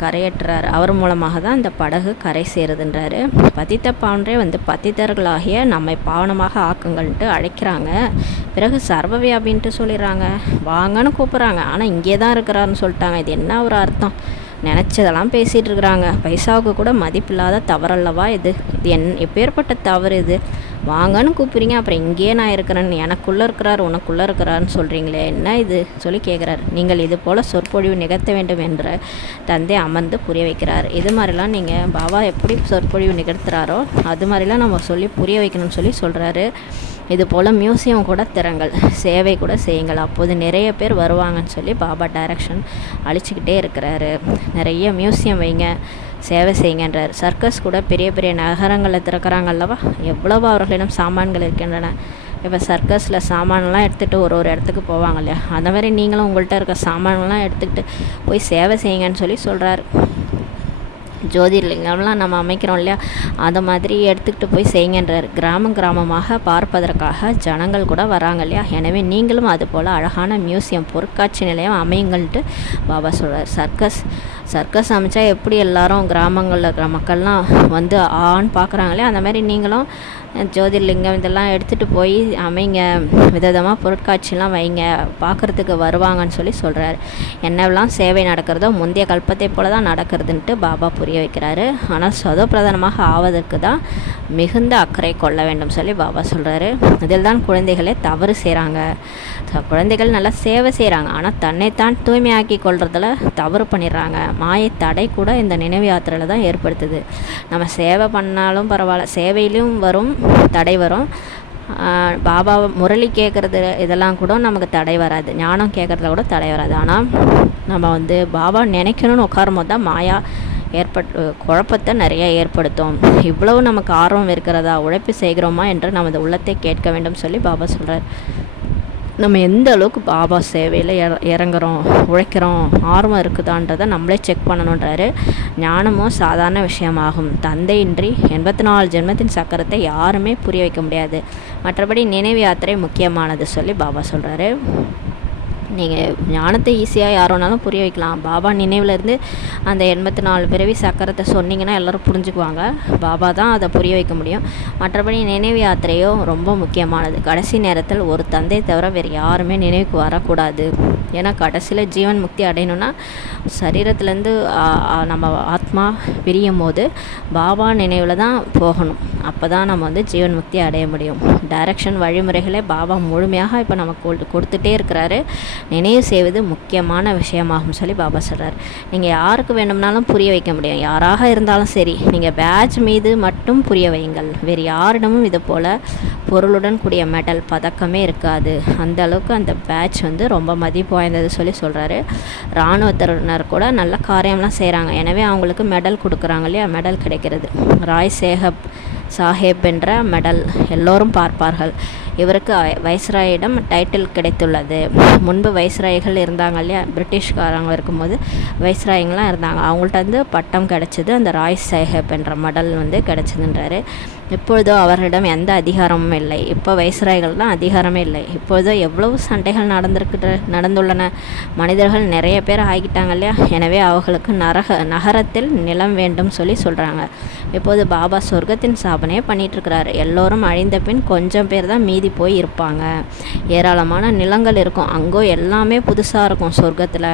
கரையேற்றுறாரு. அவர் மூலமாக தான் இந்த படகு கரை சேருதுன்றாரு. பதித்த பாவன்றே பதித்தர்களாகிய நம்மை பாவனமாக ஆக்குங்கள்ன்ட்டு அழைக்கிறாங்க. பிறகு சர்வவியாபின்ட்டு சொல்லிடுறாங்க, வாங்கன்னு கூப்பிட்றாங்க. ஆனால் இங்கே தான் இருக்கிறாருன்னு சொல்லிட்டாங்க. இது என்ன ஒரு அர்த்தம்? நினச்சதெல்லாம் பேசிகிட்டு இருக்கிறாங்க. பைசாவுக்கு கூட மதிப்பில்லாத தவறல்லவா இது? எப்பேற்பட்ட தவறு இது? வாங்கன்னு கூப்பிட்றீங்க, அப்புறம் இங்கேயே நான் இருக்கிறேன்னு, எனக்குள்ளே இருக்கிறார் உனக்குள்ளே இருக்கிறாருன்னு சொல்கிறீங்களே, என்ன இது சொல்லி கேட்குறாரு. நீங்கள் இது போல் சொற்பொழிவு நிகழ்த்த வேண்டும் என்ற தந்தை அமர்ந்து புரிய வைக்கிறார். இது மாதிரிலாம் நீங்கள் பாபா எப்படி சொற்பொழிவு நிகழ்த்துறாரோ அது மாதிரிலாம் நம்ம சொல்லி புரிய வைக்கணும்னு சொல்லி சொல்கிறாரு. இது போல் மியூசியம் கூட திறங்கள், சேவை கூட செய்யுங்கள், அப்போது நிறைய பேர் வருவாங்கன்னு சொல்லி பாபா டைரக்ஷன் அழிச்சிக்கிட்டே இருக்கிறாரு. நிறைய மியூசியம் வைங்க, சேவை செய்யுங்கன்றார். சர்க்கஸ் கூட பெரிய பெரிய நகரங்களில் திறக்கிறாங்க அல்லவா? எவ்வளவு அவர்களிடம் சாமான்கள் இருக்கின்றன. இப்போ சர்க்கஸில் சாமான்லாம் எடுத்துகிட்டு ஒரு இடத்துக்கு போவாங்க இல்லையா? அந்த மாதிரி நீங்களும் உங்கள்கிட்ட இருக்க சாமான்லாம் எடுத்துக்கிட்டு போய் சேவை செய்யுங்கன்னு சொல்லி சொல்கிறாரு. ஜோதிர்லிங்கம்லாம் நம்ம அமைக்கிறோம் இல்லையா? அதை மாதிரி எடுத்துக்கிட்டு போய் செய்யுங்கன்றார். கிராமமாக பார்ப்பதற்காக ஜனங்கள் கூட வராங்க இல்லையா? எனவே நீங்களும் அது போல் அழகான மியூசியம், பொருட்காட்சி நிலையம் அமையுங்கள்ட்டு பாபா சொல்கிறார். சர்க்கஸ் அமைச்சா எப்படி எல்லாரும் கிராமங்களில் இருக்கிற மக்கள்லாம் ஆன்னு பார்க்குறாங்க இல்லையா? அந்த மாதிரி நீங்களும் ஜோதிர்லிங்கம் இதெல்லாம் எடுத்துகிட்டு போய் அமைங்க, விதவிதமாக பொருட்காட்சிலாம் வைங்க, பார்க்குறதுக்கு வருவாங்கன்னு சொல்லி சொல்கிறாரு. என்னெல்லாம் சேவை நடக்கிறதோ முந்தைய கல்பத்தை போல தான் நடக்கிறதுன்ட்டு பாபா புரிய வைக்கிறாரு. ஆனால் சதோப்பிரதானமாக ஆவதற்கு தான் மிகுந்த அக்கறை கொள்ள வேண்டும் சொல்லி பாபா சொல்கிறாரு. இதில் தான் குழந்தைகளே தவறு செய்கிறாங்க. குழந்தைகள் நல்லா சேவை செய்கிறாங்க, ஆனால் தன்னைத்தான் தூய்மையாக்கி கொள்றதில் தவறு பண்ணிடுறாங்க. மாயை தடை கூட இந்த நினைவு யாத்திரையில் தான் ஏற்படுத்துது. நம்ம சேவை பண்ணாலும் பரவாயில்ல, சேவையிலும் வரும் தடை வரும். பாபா முரளி கேட்குறது இதெல்லாம் கூட நமக்கு தடை வராது, ஞானம் கேட்குறதுல கூட தடை வராது. ஆனால் நம்ம பாபா நினைக்கணும்னு உட்காரும் போது தான் மாயா குழப்பத்தை நிறைய ஏற்படுத்தும். இவ்வளவு நமக்கு ஆர்வம் இருக்கிறதா, உழைப்பு செய்கிறோமா என்று நமது உள்ளத்தை கேட்க வேண்டும் சொல்லி பாபா சொல்கிறார். நம்ம எந்த அளவுக்கு பாபா சேவையில் இறங்குறோம், உழைக்கிறோம், ஆர்வம் இருக்குதான்றதை நம்மளே செக் பண்ணணுன்றாரு. ஞானமும் சாதாரண விஷயமாகும். தந்தையின்றி 84 ஜென்மத்தின் சக்கரத்தை யாருமே புரிய வைக்க முடியாது. மற்றபடி நினைவு யாத்திரை முக்கியமானது சொல்லி பாபா சொல்கிறாரு. நீங்கள் ஞானத்தை ஈஸியாக யாரோனாலும் புரிய வைக்கலாம். பாபா நினைவுலேருந்து அந்த 84 பிறவி சக்கரத்தை சொன்னீங்கன்னா எல்லோரும் புரிஞ்சுக்குவாங்க. பாபா தான் அதை புரிய வைக்க முடியும். மற்றபடி நினைவு யாத்திரையோ ரொம்ப முக்கியமானது. கடைசி நேரத்தில் ஒரு தந்தை தவிர வேறு யாருமே நினைவுக்கு வரக்கூடாது. ஏன்னா கடைசியில் ஜீவன் முக்தி அடையணும்னா சரீரத்துலேருந்து நம்ம ஆத்மா பிரியும் போது பாபா நினைவில் தான் போகணும். அப்போ தான் நம்ம ஜீவன் முக்தி அடைய முடியும். டைரக்ஷன் வழிமுறைகளே பாபா முழுமையாக இப்போ நமக்கு கொடுத்துட்டே இருக்கிறாரு. நினைவு செய்வது முக்கியமான விஷயமாகும் சொல்லி பாபா சொல்கிறார். நீங்கள் யாருக்கு வேணும்னாலும் புரிய வைக்க முடியும், யாராக இருந்தாலும் சரி. நீங்கள் பேட்ச் மீது மட்டும் புரிய வையுங்கள். வேறு யாரிடமும் இது போல் பொருளுடன் கூடிய மெடல் பதக்கமே இருக்காது. அந்த அளவுக்கு அந்த பேட்ச் ரொம்ப மதிப்பு வாய்ந்தது சொல்லி சொல்கிறாரு. இராணுவத்தினர் கூட நல்ல காரியம்லாம் செய்கிறாங்க, எனவே அவங்களுக்கு மெடல் கொடுக்குறாங்க இல்லையா, மெடல் கிடைக்கிறது. ராய் சாஹேப் என்ற மெடல் எல்லோரும் பார்ப்பார்கள். இவருக்கு வைஸ்ராயிடம் டைட்டில் கிடைத்துள்ளது. முன்பு வைஸ்ராய்கள் இருந்தாங்க இல்லையா, பிரிட்டிஷ்காரங்க இருக்கும்போது வைஸ்ராய்ங்களாம் இருந்தாங்க, அவங்கள்ட்ட பட்டம் கிடச்சிது. அந்த ராய் சாஹேப் என்ற மெடல் கிடச்சிதுன்றாரு. இப்பொழுதோ அவர்களிடம் எந்த அதிகாரமும் இல்லை. இப்போ வைஸ்ராய்கள் தான் அதிகாரமே இல்லை. இப்பொழுதோ எவ்வளவு சண்டைகள் நடந்துள்ளன. மனிதர்கள் நிறைய பேர் ஆகிட்டாங்க இல்லையா, எனவே அவர்களுக்கு நகரத்தில் நிலம் வேண்டும் சொல்லி சொல்கிறாங்க. இப்போது பாபா சொர்க்கத்தின் சாபனையே பண்ணிகிட்ருக்கிறாரு. எல்லோரும் அழிந்த பின் கொஞ்சம் பேர் தான் மீதி போய் இருப்பாங்க. ஏராளமான நிலங்கள் இருக்கும், அங்கோ எல்லாமே புதுசாக இருக்கும். சொர்க்கத்தில்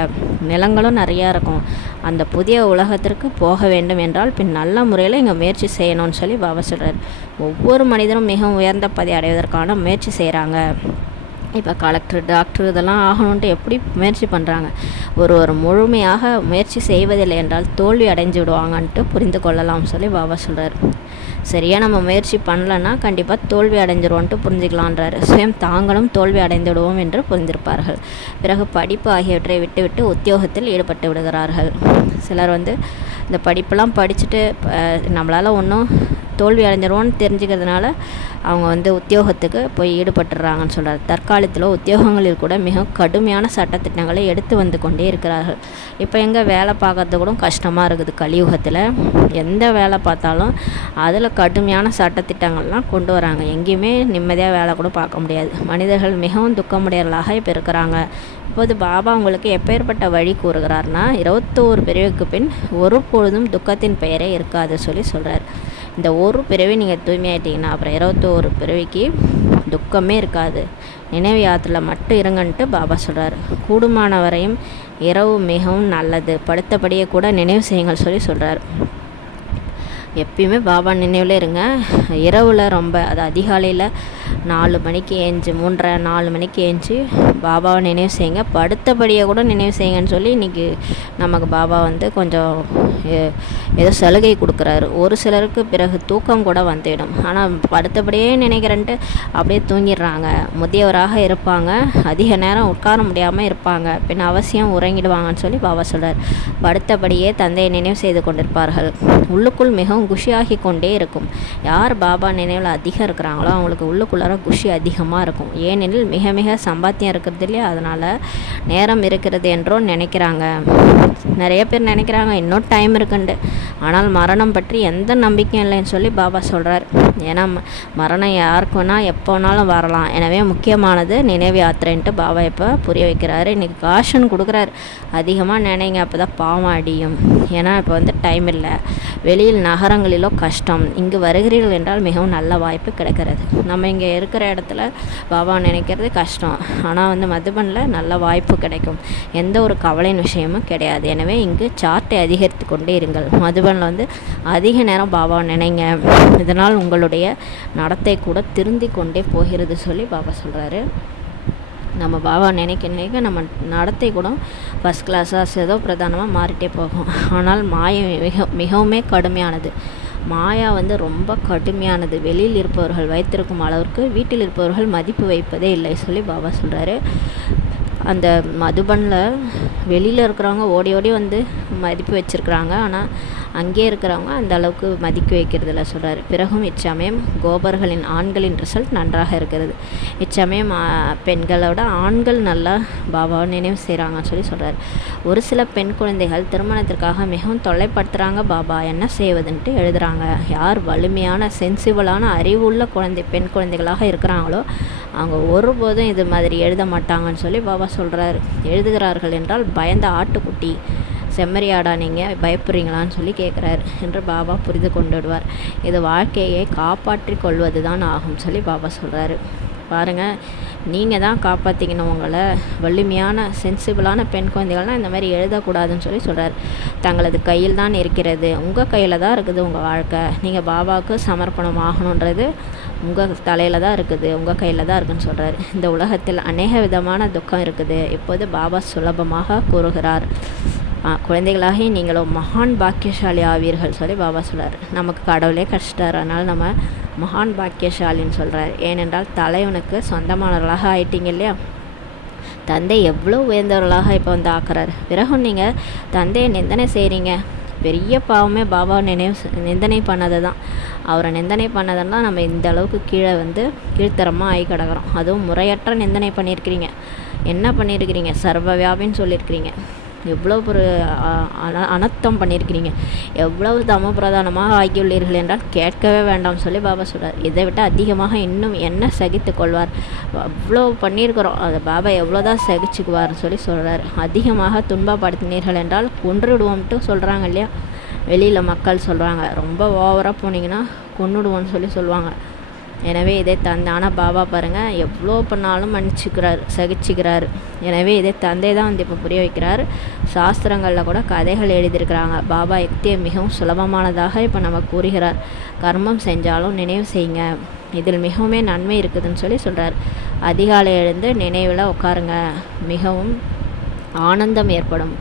நிலங்களும் நிறையா இருக்கும். அந்த புதிய உலகத்திற்கு போக வேண்டும் என்றால் பின் நல்ல முறையில் இங்கே முயற்சி செய்யணும்னு சொல்லி பாபா சொல்கிறார். ஒவ்வொரு மனிதனும் மிகவும் உயர்ந்த பதவி அடைவதற்கான முயற்சி செய்கிறாங்க. இப்போ கலெக்டர், டாக்டர் இதெல்லாம் ஆகணுன்ட்டு எப்படி முயற்சி பண்ணுறாங்க. ஒரு முழுமையாக முயற்சி செய்வதில்லை என்றால் தோல்வி அடைஞ்சு விடுவாங்கன்ட்டு புரிந்து கொள்ளலாம் சொல்லி பாபா சொல்கிறார். சரியாக நம்ம முயற்சி பண்ணலன்னா கண்டிப்பாக தோல்வி அடைஞ்சிருவோன்ட்டு புரிஞ்சுக்கலான்றாரு. சுயம் தாங்களும் தோல்வி அடைந்து விடுவோம் என்று புரிந்திருப்பார்கள். பிறகு படிப்பு ஆகியவற்றை விட்டுவிட்டு உத்தியோகத்தில் ஈடுபட்டு விடுகிறார்கள். சிலர் இந்த படிப்பெல்லாம் படிச்சுட்டு நம்மளால் ஒன்றும் தோல்வி அடைஞ்சிருவோன்னு தெரிஞ்சுக்கிறதுனால அவங்க உத்தியோகத்துக்கு போய் ஈடுபட்டுறாங்கன்னு சொல்கிறார். தற்காலத்தில் உத்தியோகங்களில் கூட மிக கடுமையான சட்டத்திட்டங்களை எடுத்து வந்து கொண்டே இருக்கிறார்கள். இப்போ எங்கே வேலை பார்க்கறது கூட கஷ்டமாக இருக்குது. கலியுகத்தில் எந்த வேலை பார்த்தாலும் அதில் கடுமையான சட்டத்திட்டங்கள்லாம் கொண்டு வராங்க. எங்கேயுமே நிம்மதியாக வேலை கூட பார்க்க முடியாது. மனிதர்கள் மிகவும் துக்கமுடையவர்களாக இப்போ இருக்கிறாங்க. இப்போது பாபா உங்களுக்கு எப்பேற்பட்ட வழி கூறுகிறார்னா, 21 பிரிவுக்கு பின் ஒரு பொழுதும் துக்கத்தின் பெயரே இருக்காது சொல்லி சொல்கிறார். இந்த ஒரு பிறவி நீங்கள் தூய்மையாயிட்டீங்கன்னா அப்புறம் 21 பிறவிக்கு துக்கமே இருக்காது. நினைவு யாத்திரையில் மட்டும் இருங்கன்ட்டு பாபா சொல்கிறார். கூடுமான வரையும் இரவு மிகவும் நல்லது, படுத்தபடியே கூட நினைவு செய்யுங்கள் சொல்லி சொல்கிறார். எப்பயுமே பாபா நினைவில் இருங்க. இரவில் ரொம்ப அதிகாலையில் 4 மணிக்கு ஏஞ்சி 3:30 4 மணிக்கு ஏஞ்சி பாபாவை நினைவு செய்யுங்க. படுத்தபடியை கூட நினைவு செய்யுங்கன்னு சொல்லி இன்றைக்கி நமக்கு பாபா கொஞ்சம் ஏதோ சலுகை கொடுக்குறாரு. ஒரு சிலருக்கு பிறகு தூக்கம் கூட வந்துவிடும். ஆனால் படுத்தபடியே நினைக்கிறேன்ட்டு அப்படியே தூங்கிடுறாங்க. முதியவராக இருப்பாங்க, அதிக நேரம் உட்கார முடியாமல் இருப்பாங்க, பின் அவசியம் உறங்கிடுவாங்கன்னு சொல்லி பாபா சொல்கிறார். படுத்தபடியே தந்தையை நினைவு செய்து கொண்டிருப்பார்கள். உள்ளுக்குள் மிகவும் குஷியாகி கொண்டே இருக்கும். யார் பாபா நினைவில் அதிகம் இருக்கிறாங்களோ அவங்களுக்கு உள்ளுக்குள்ளார குஷி அதிகமாக இருக்கும். ஏனெனில் மிக மிக சம்பாத்தியம் இருக்கிறது இல்லையா, அதனால் நேரம் இருக்கிறது என்றோ நினைக்கிறாங்க. நிறைய பேர் நினைக்கிறாங்க இன்னும் டைம் இருக்குண்டு. ஆனால் மரணம் பற்றி எந்த நம்பிக்கையும் இல்லைன்னு சொல்லி பாபா சொல்கிறார். ஏன்னா மரணம் யாருக்கு வேணால் எப்போ வேணாலும் வரலாம். எனவே முக்கியமானது நினைவு யாத்திரைன்ட்டு பாபா இப்போ புரிய வைக்கிறாரு. இன்றைக்கி காஷன் கொடுக்குறாரு, அதிகமாக நினைங்க, அப்போ தான் பாவம் அடியும். ஏன்னா இப்போ டைம் இல்லை, வெளியில் நகரங்களிலோ கஷ்டம், இங்கு வருகிறீர்கள் என்றால் மிகவும் நல்ல வாய்ப்பு கிடைக்கிறது. நம்ம இங்கே இருக்கிற இடத்துல பாபா நினைக்கிறது கஷ்டம், ஆனால் மதுபனில் நல்ல வாய்ப்பு கிடைக்கும். எந்த ஒரு கவலையின் விஷயமும் கிடையாது. எனவே இங்கு சார்ட்டை அதிகரித்து கொண்டே இருங்கள். மதுபனில் வந்து அதிக நேரம் பாபா நினைங்க, இதனால் உங்களுடைய நடத்தை கூட திருந்தி கொண்டே போகிறது சொல்லி பாபா சொல்கிறாரு. நம்ம பாபா நினைக்க நினைக்க நம்ம நடத்தை கூட ஃபஸ்ட் கிளாஸாக ஏதோ பிரதானமாக மாறிட்டே போகும். ஆனால் மாயை மிகவுமே கடுமையானது. மாயா வந்து ரொம்ப கடுமையானது. வெளியில் இருப்பவர்கள் வைத்திருக்கும் அளவிற்கு வீட்டில் இருப்பவர்கள் மதிப்பு வைப்பதே இல்லை சொல்லி பாபா சொல்கிறாரு. அந்த மதுபனில் வெளியில் இருக்கிறவங்க ஓடி ஓடி வந்து மதிப்பு வச்சுருக்குறாங்க, ஆனால் அங்கே இருக்கிறவங்க அந்த அளவுக்கு மதிக்க வைக்கிறதில்ல சொல்கிறாரு. பிறகும் இச்சமயம் கோபர்களின் ஆண்களின் ரிசல்ட் நன்றாக இருக்கிறது. இச்சமயம் பெண்களோட ஆண்கள் நல்லா பாபாவை நினைவு செய்கிறாங்கன்னு சொல்லி சொல்கிறாரு. ஒரு சில பெண் குழந்தைகள் திருமணத்திற்காக மிகவும் தொல்லைப்படுத்துகிறாங்க, பாபா என்ன செய்வதுன்ட்டு எழுதுகிறாங்க. யார் வலிமையான சென்சிபிளான அறிவுள்ள பெண் குழந்தைகளாக இருக்கிறாங்களோ அவங்க ஒருபோதும் இது மாதிரி எழுத மாட்டாங்கன்னு சொல்லி பாபா சொல்கிறாரு. எழுதுகிறார்கள் என்றால் பயந்த ஆட்டுக்குட்டி செம்மறியாடா நீங்கள் பயப்படுறீங்களான்னு சொல்லி கேட்குறாரு என்று பாபா புரிந்து கொண்டு விடுவார். இது வாழ்க்கையை காப்பாற்றி கொள்வது தான் ஆகும் சொல்லி பாபா சொல்கிறாரு. பாருங்கள், நீங்கள் தான் காப்பாற்றிக்கணும் உங்களை. வலிமையான சென்சிபிளான பெண் குழந்தைகள்லாம் இந்த மாதிரி எழுதக்கூடாதுன்னு சொல்லி சொல்கிறார். தங்களது கையில் தான் இருக்கிறது, உங்கள் கையில் தான் இருக்குது உங்கள் வாழ்க்கை. நீங்கள் பாபாவுக்கு சமர்ப்பணம் ஆகணுன்றது உங்கள் தலையில் தான் இருக்குது, உங்கள் கையில் தான் இருக்குதுன்னு சொல்கிறார். இந்த உலகத்தில் அநேக விதமான துக்கம் இருக்குது. இப்போது பாபா சுலபமாக கூறுகிறார், குழந்தைகளாகி நீங்களும் மகான் பாக்கியசாலி ஆவீர்கள் சொல்லி பாபா சொல்கிறார். நமக்கு கடவுளே கஷ்டார், அதனால் நம்ம மகான் பாக்கியசாலின்னு சொல்கிறார். ஏனென்றால் தலைவனுக்கு சொந்தமானவர்களாக ஆயிட்டீங்க இல்லையா. தந்தை எவ்வளோ உயர்ந்தவர்களாக இப்போ வந்து ஆக்குறாரு. பிறகும் நீங்கள் தந்தையை நிந்தனை செய்கிறீங்க. பெரிய பாவமே பாபா நிந்தனை பண்ணது தான். அவரை நிந்தனை பண்ணதெல்லாம் நம்ம இந்த அளவுக்கு கீழே வந்து கீழ்த்தரமாக ஆகி கிடக்கிறோம். அதுவும் முறையற்ற நிந்தனை பண்ணியிருக்கிறீங்க. என்ன பண்ணியிருக்கிறீங்க? சர்வ வியாபின்னு சொல்லியிருக்கிறீங்க. எவ்வளோ ஒரு அனர்த்தம் பண்ணியிருக்கிறீங்க. எவ்வளவு தம பிரதானமாக ஆகியுள்ளீர்கள் என்றால் கேட்கவே வேண்டாம் சொல்லி பாபா சொல்கிறார். இதை விட்டு அதிகமாக இன்னும் என்ன சகித்து கொள்வார்? அவ்வளோ பண்ணியிருக்கிறோம், அதை பாபா எவ்வளோதான் சகிச்சுக்குவார்னு சொல்லி சொல்கிறார். அதிகமாக துன்பப்படுத்தினீர்கள் என்றால் கொன்றுடுவோம்ட்டு சொல்கிறாங்க இல்லையா. வெளியில் மக்கள் சொல்கிறாங்க, ரொம்ப ஓவராக போனீங்கன்னா கொன்னுடுவோன்னு சொல்லி சொல்லுவாங்க. எனவே இதை ஆனால் பாபா பாருங்கள் எவ்வளோ பண்ணாலும் மன்னிச்சுக்கிறார், சகிச்சுக்கிறார். எனவே இதை தந்தை தான் வந்து இப்போ புரிய வைக்கிறார். சாஸ்திரங்களில் கூட கதைகள் எழுதியிருக்கிறாங்க. பாபா யுக்தியை மிகவும் சுலபமானதாக இப்போ நம்ம கூறுகிறார். கர்மம் செஞ்சாலும் நினைவு செய்யுங்க, இதில் மிகவுமே நன்மை இருக்குதுன்னு சொல்லி சொல்கிறார். அதிகாலை எழுந்து நினைவில் உட்காருங்க, மிகவும் ஆனந்தம் ஏற்படும்.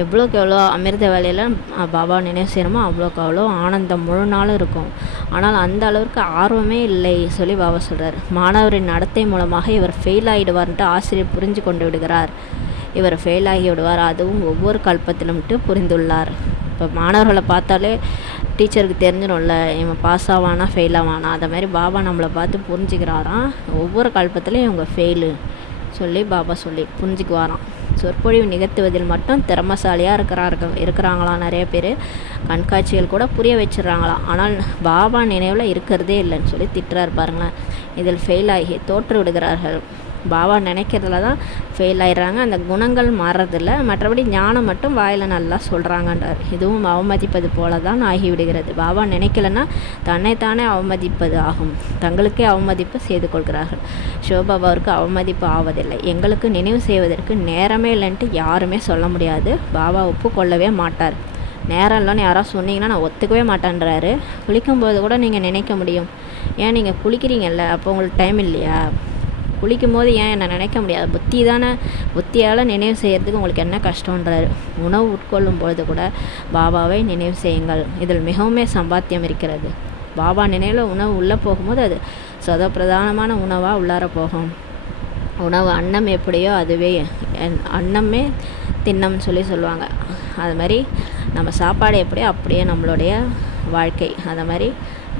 எவ்வளோக்கு எவ்வளோ அமிர்த வேலையில் பாபா நினைவு செய்யணுமோ அவ்வளோக்கு அவ்வளோ ஆனந்தம் முழு நாளும் இருக்கும். ஆனால் அந்த அளவுக்கு ஆர்வமே இல்லை சொல்லி பாபா சொல்கிறார். மாணவரின் நடத்தை மூலமாக இவர் ஃபெயில் ஆகிடுவார்ன்ட்டு ஆசிரியர் புரிஞ்சு கொண்டு விடுகிறார். இவர் ஃபெயில் ஆகி விடுவார், அதுவும் ஒவ்வொரு கல்பத்திலும்ட்டு புரிந்துள்ளார். இப்போ மாணவர்களை பார்த்தாலே டீச்சருக்கு தெரிஞ்சிடும்ல, இவன் பாஸ் ஆவானா ஃபெயில் ஆவானா. அதை மாதிரி பாபா நம்மளை பார்த்து புரிஞ்சுக்கிறாராம். ஒவ்வொரு கல்பத்திலையும் இவங்க ஃபெயிலு சொல்லி பாபா சொல்லி புரிஞ்சுக்குவாராம். சொற்பொழிவு நிகழ்த்துவதில் மட்டும் திறமசாலியாக இருக்கிறாங்களாம் நிறைய பேர். கண்காட்சிகள் கூட புரிய வச்சிடறாங்களாம். ஆனால் பாபா நினைவில் இருக்கிறதே இல்லைன்னு சொல்லி திட்டுறாரு பாருங்களேன். இதில் ஃபெயில் ஆகி தோற்று விடுகிறார்கள். பாபா நினைக்கிறதுல தான் ஃபெயில் ஆகிடுறாங்க. அந்த குணங்கள் மாறுறதில்ல, மற்றபடி ஞானம் மட்டும் வாயில் நல்லா சொல்கிறாங்கன்றார். இதுவும் அவமதிப்பது போல தான் ஆகிவிடுகிறது. பாபா நினைக்கலன்னா தன்னைத்தானே அவமதிப்பது ஆகும். தங்களுக்கே அவமதிப்பு செய்து கொள்கிறார்கள். சிவபாபாவிற்கு அவமதிப்பு ஆவதில்லை. எங்களுக்கு நினைவு செய்வதற்கு நேரமே இல்லைன்ட்டு யாருமே சொல்ல முடியாது. பாபா ஒப்புக்கொள்ளவே மாட்டார். நேரம் இல்லைன்னு யாராவது சொன்னீங்கன்னா நான் ஒத்துக்கவே மாட்டேன்றாரு. குளிக்கும்போது கூட நீங்கள் நினைக்க முடியும். ஏன் நீங்கள் குளிக்கிறீங்கல்ல, அப்போ உங்களுக்கு டைம் இல்லையா? குளிக்கும் போது ஏன் என்ன நினைக்க முடியாது? புத்தியால் நினைவு செய்கிறதுக்கு உங்களுக்கு என்ன கஷ்டன்றாரு. உணவு உட்கொள்ளும் பொழுது கூட பாபாவை நினைவு செய்யுங்கள், இதில் மிகவுமே சம்பாத்தியம் இருக்கிறது. பாபா நினைவில் உணவு உள்ளே போகும்போது அது பிரதானமான உணவாக உள்ளார போகும். உணவு அன்னம் எப்படியோ அதுவே அன்னமே தின்னம்னு சொல்லி சொல்லுவாங்க. அது மாதிரி நம்ம சாப்பாடு எப்படியோ அப்படியே நம்மளுடைய வாழ்க்கை. அதை மாதிரி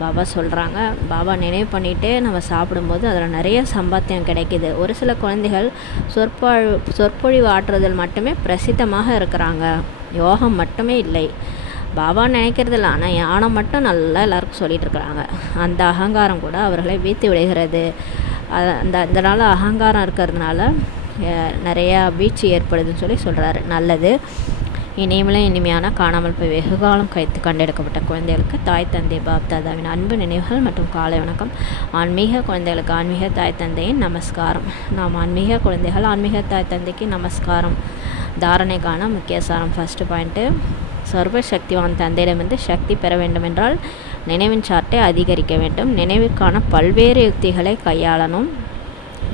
பாபா சொல்கிறாங்க. பாபா நினைவு பண்ணிகிட்டே நம்ம சாப்பிடும்போது அதில் நிறைய சம்பாத்தியம் கிடைக்கிது. ஒரு சில குழந்தைகள் சொற்பொழிவு ஆற்றுதல் மட்டுமே பிரசித்தமாக இருக்கிறாங்க, யோகம் மட்டுமே இல்லை. பாபா நினைக்கிறதில்ல, ஆனால் யானம் மட்டும் நல்லா எல்லாருக்கும் சொல்லிகிட்டு இருக்கிறாங்க. அந்த அகங்காரம் கூட அவர்களை வீழ்த்தி விடுகிறது. அதனால் அகங்காரம் இருக்கிறதுனால நிறையா வீழ்ச்சி ஏற்படுதுன்னு சொல்லி சொல்கிறாரு. நல்லது. இனிமையான காணாமல் போய் வெகுகாலம் கைத்து கண்டெடுக்கப்பட்ட குழந்தைகளுக்கு தாய் தந்தை பாப் தாதாவின் அன்பு நினைவுகள் மற்றும் காலை வணக்கம். ஆன்மீக குழந்தைகளுக்கு ஆன்மீக தாய் தந்தையின் நமஸ்காரம். நாம் ஆன்மீக குழந்தைகள் ஆன்மீக தாய் தந்தைக்கு நமஸ்காரம். தாரணைக்கான முக்கிய சாரம். ஃபஸ்ட்டு பாயிண்ட்டு, சர்வசக்திவான் தந்தையிடமிருந்து சக்தி பெற வேண்டுமென்றால் நினைவின் சார்ட்டை அதிகரிக்க வேண்டும். நினைவுக்கான பல்வேறு யுக்திகளை கையாளணும்.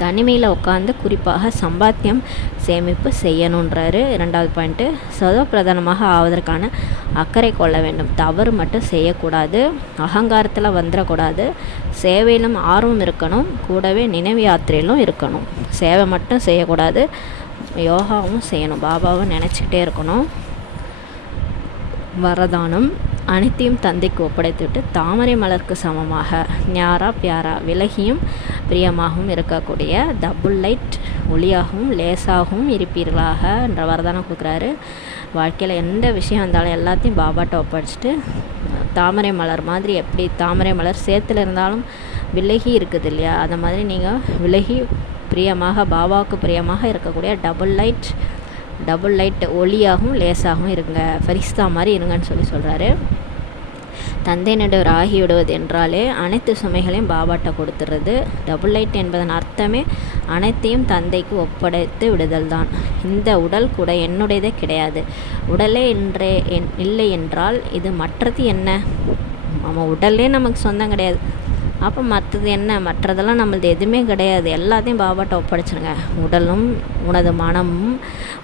தனிமையில் உட்காந்து குறிப்பாக சம்பாத்தியம் சேமிப்பு செய்யணுன்றாரு. 2வது பாயிண்ட்டு, சதவப்பிரதானமாக ஆவதற்கான அக்கறை கொள்ள வேண்டும். தவறு மட்டும் செய்யக்கூடாது, அகங்காரத்தில் வந்துடக்கூடாது, சேவையிலும் ஆர்வம் இருக்கணும், கூடவே நினைவு யாத்திரையிலும் இருக்கணும். சேவை மட்டும் செய்யக்கூடாது, யோகாவும் செய்யணும், பாபாவும் நினச்சிக்கிட்டே இருக்கணும். வரதானம், அனைத்தையும் தந்தைக்கு ஒப்படைத்துவிட்டு தாமரை மலருக்கு சமமாக ஞாரா பியாரா விலகியும் பிரியமாகவும் இருக்கக்கூடிய டபுள் லைட் ஒளியாகவும் லேசாகவும் இருப்பீர்களாக என்ற வரதானம் கொடுக்குறாரு. வாழ்க்கையில் எந்த விஷயம் வந்தாலும் எல்லாத்தையும் பாபாட்ட ஒப்படைச்சிட்டு தாமரை மலர் மாதிரி, எப்படி தாமரை மலர் சேத்துல இருந்தாலும் விலகி இருக்குது இல்லையா, அந்த மாதிரி நீங்கள் விலகி பிரியமாக பாபாவுக்கு பிரியமாக இருக்கக்கூடிய டபுள் லைட் ஒளியாகவும் லேசாகவும் இருங்க, ஃபரிஸ்தா மாதிரி இருங்கன்னு சொல்கிறாரு. தந்தையினர் ஆகிவிடுவது என்றாலே அனைத்து சுமைகளையும் பாபாட்ட கொடுத்துறது. டபுள் லைட் என்பதன் அர்த்தமே அனைத்தையும் தந்தைக்கு ஒப்படைத்து விடுதல் தான். இந்த உடல் கூட என்னுடையதே கிடையாது. உடலே இல்லை என்றால் இது மற்றது என்ன? நம்ம உடலே நமக்கு சொந்தம் கிடையாது. அப்போ மற்றது என்ன? மற்றதெல்லாம் நம்மளது எதுவுமே கிடையாது. எல்லாத்தையும் பாபாட்ட ஒப்படைச்சிருங்க. உடலும் உனது மனமும்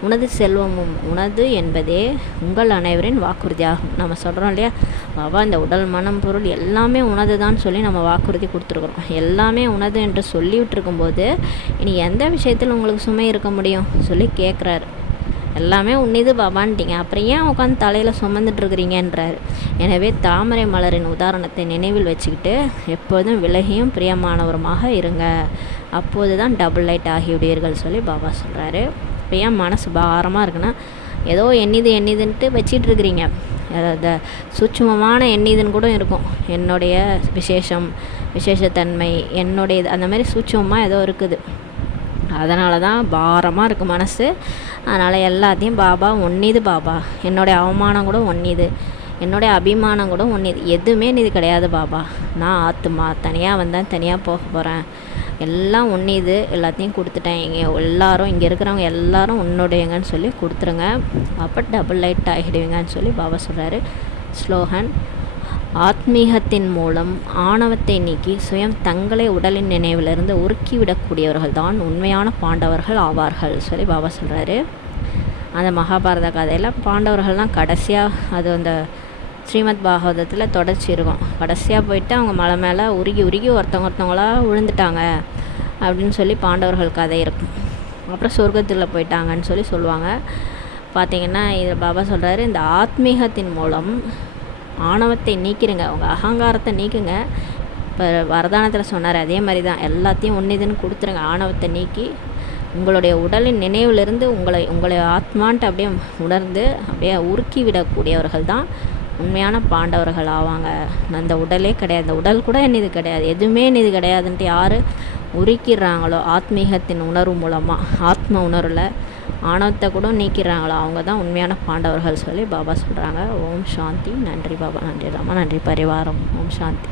உனது செல்வமும் உனது என்பதே உங்கள் அனைவரின் வாக்குறுதியாகும். நம்ம சொல்கிறோம் இல்லையா, பாபா இந்த உடல் மனம் பொருள் எல்லாமே உனது தான் சொல்லி நம்ம வாக்குறுதி கொடுத்துருக்குறோம். எல்லாமே உனது என்று சொல்லிவிட்டு இருக்கும்போது இனி எந்த விஷயத்தில் உங்களுக்கு சுமை இருக்க முடியும் சொல்லி கேட்குறாரு. எல்லாமே உன்னிது பாபான்ட்டிங்க, அப்புறம் ஏன் உட்காந்து தலையில் சுமந்துட்டுருக்குறீங்கன்றார். எனவே தாமரை மலரின் உதாரணத்தை நினைவில் வச்சுக்கிட்டு எப்போதும் விலகியும் பிரியமானவருமாக இருங்க. அப்போது தான் டபுள் லைட் ஆகிவிடுவீர்கள் சொல்லி பாபா சொல்கிறாரு. இப்போ ஏன் மனசு பாரமாக இருக்குன்னா, ஏதோ எண்ணிதுன்ட்டு வச்சிட்ருக்குறீங்க. அதாவது சூட்சுமமான எண்ணிதுன்னு கூட இருக்கும். என்னுடைய விசேஷத்தன்மை என்னுடைய அந்த மாதிரி சூட்சமாக ஏதோ இருக்குது. அதனால தான் பாரமாக இருக்குது மனசு. அதனால் எல்லாத்தையும் பாபா ஒன்னிது, பாபா என்னுடைய அவமானம் கூட ஒன்னிது, என்னுடைய அபிமானம் கூட ஒன்னிது, எதுவுமே இது கிடையாது பாபா. நான் ஆத்துமா, தனியாக வந்தேன், தனியாக போக போகிறேன், எல்லாம் ஒன்னிது, எல்லாத்தையும் கொடுத்துட்டேன். எல்லாரும் இங்கே இருக்கிறவங்க எல்லாரும் உன்னுடையங்கன்னு சொல்லி கொடுத்துருங்க. அப்போ டபுள் லைட் ஆகிடுவீங்கன்னு சொல்லி பாபா சொல்கிறாரு. ஸ்லோகன், ஆத்மீகத்தின் மூலம் ஆணவத்தை நீக்கி சுயம் தங்களை உடலின் நினைவிலிருந்து உருக்கிவிடக்கூடியவர்கள் தான் உண்மையான பாண்டவர்கள் ஆவார்கள் சொல்லி பாபா சொல்கிறாரு. அந்த மகாபாரத கதையில் பாண்டவர்கள்லாம் கடைசியாக, அது அந்த ஸ்ரீமத் பாகவதத்தில் தொடர்ச்சி இருக்கும், கடைசியாக போயிட்டு அவங்க மலை மேலே உருகி ஒருத்தவங்களாக விழுந்துட்டாங்க அப்படின்னு சொல்லி பாண்டவர்கள் கதை இருக்கும். அப்புறம் சொர்க்கத்தில் போயிட்டாங்கன்னு சொல்லி சொல்லுவாங்க. பார்த்திங்கன்னா இதில் பாபா சொல்கிறாரு, இந்த ஆத்மீகத்தின் மூலம் ஆணவத்தை நீக்கிடுங்க, உங்கள் அகங்காரத்தை நீக்குங்க. இப்போ வரதானத்தில் சொன்னார், அதே மாதிரி தான் எல்லாத்தையும் ஒன்றுதுன்னு கொடுத்துருங்க. ஆணவத்தை நீக்கி உங்களுடைய உடலின் நினைவிலிருந்து உங்களை ஆத்மான்ட்டு அப்படியே உணர்ந்து அப்படியே உருக்கி விடக்கூடியவர்கள் தான் உண்மையான பாண்டவர்கள் ஆவாங்க. அந்த உடலே கிடையாது, அந்த உடல் கூட என்னது கிடையாது, எதுவுமே இது கிடையாதுன்ட்டு யார் உருக்கிறாங்களோ ஆத்மீகத்தின் உணர்வு மூலமாக, ஆத்ம உணர்வில் ஆணவத்தை கூட நீக்கிறாங்களோ அவங்க தான் உண்மையான பாண்டவர்கள் சொல்லி பாபா சொல்கிறாங்க. ஓம் சாந்தி. நன்றி பாபா, நன்றி ராமா, நன்றி பரிவாரம். ஓம் சாந்தி.